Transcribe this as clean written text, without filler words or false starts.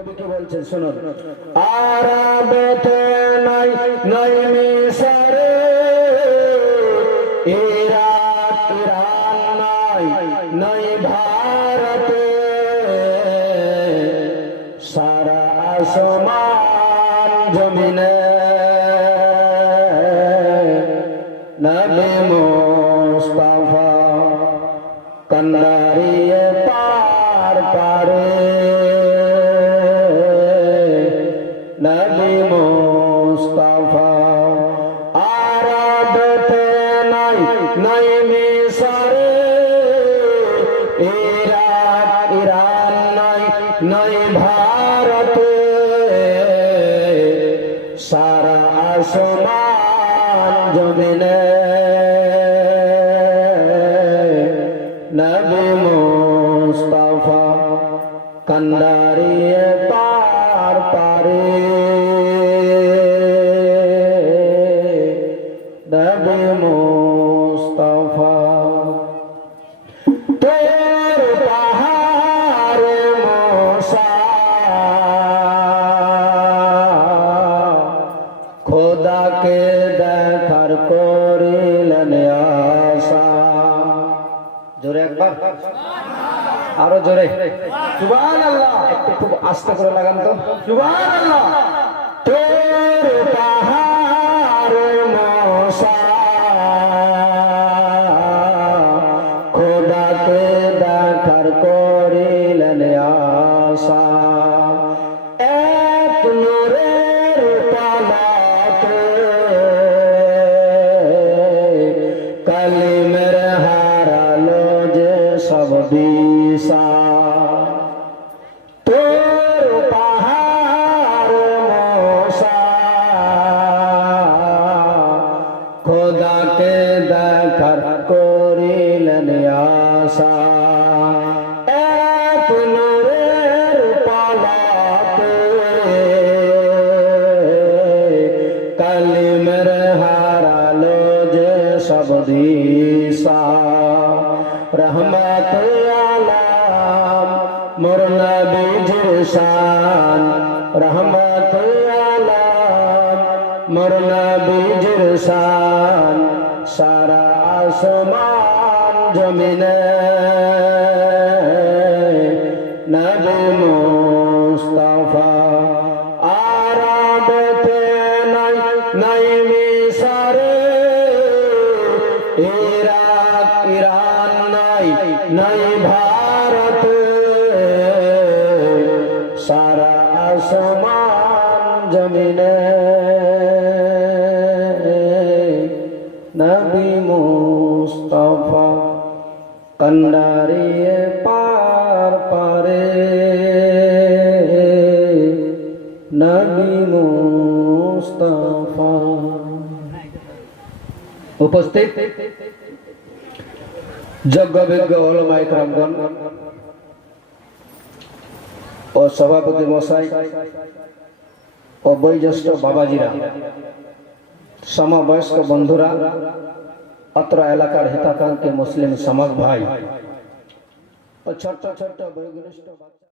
কবি কি বলছেন শুনুন। আরবেতে নাই নাই মিশরে, ইরাক ইরান নাই নাই ভারতে, সারা আসমান জমিনে নবী মুস্তাফা কন্দারিয়ে পার পারে, নবী মুস্তাফা আরবতে নাই নাই মিশরে, ইরাক ইরান নাই নাই ভারতে, সারা আসমান জমিনে নবী মুস্তাফা কন্দারিয়ে পার পারে, নবী মুস্তাফা তোর পাহাড়ে মোসা খোদাকে দেখার করিলেন আশা। জোরে একবার, আরো জোরে সুবহানাল্লাহ। একটু খুব আস্তে করে লাগান তো, সুবহানাল্লাহ। তোর পাহাড়ে মোসা খোদাকে দেখার করিলেন আশা, এক নূরের পালাতে কালিমের হারালো যে সব দিশা। তোর পাহাড় মোসা খোদাকে দেখার করিলেন আশা, এক নূরের পালাতে কালিমের হারালো যে সব দিশা। রহমত আলাম মোর নবীজির শান, রহমত আলাম মোর নবীজির শান, সারা আসমান জমিনে নবী মুস্তাফা আরবতে নাই নাই মিশরে, ইরাক ইরান নাই নাই ভারতে, সারা আসমান জমিনে নবী মুস্তাফা কন্দারিয়ে পার পারে, নবী মুস্তাফা। উপস্থিত যোগ্য বিজ্ঞ ওলামায়ে কেরামগণ ও সভাপতি মশাই ও বয়োজ্যেষ্ঠ বাবাজিরা, সমবয়স্ক বন্ধুরা, অত্র এলাকার হিতাকাঙ্ক্ষী মুসলিম সমাজ ভাই ও ছোট্ট ছোট্ট বয়োজ্যেষ্ঠ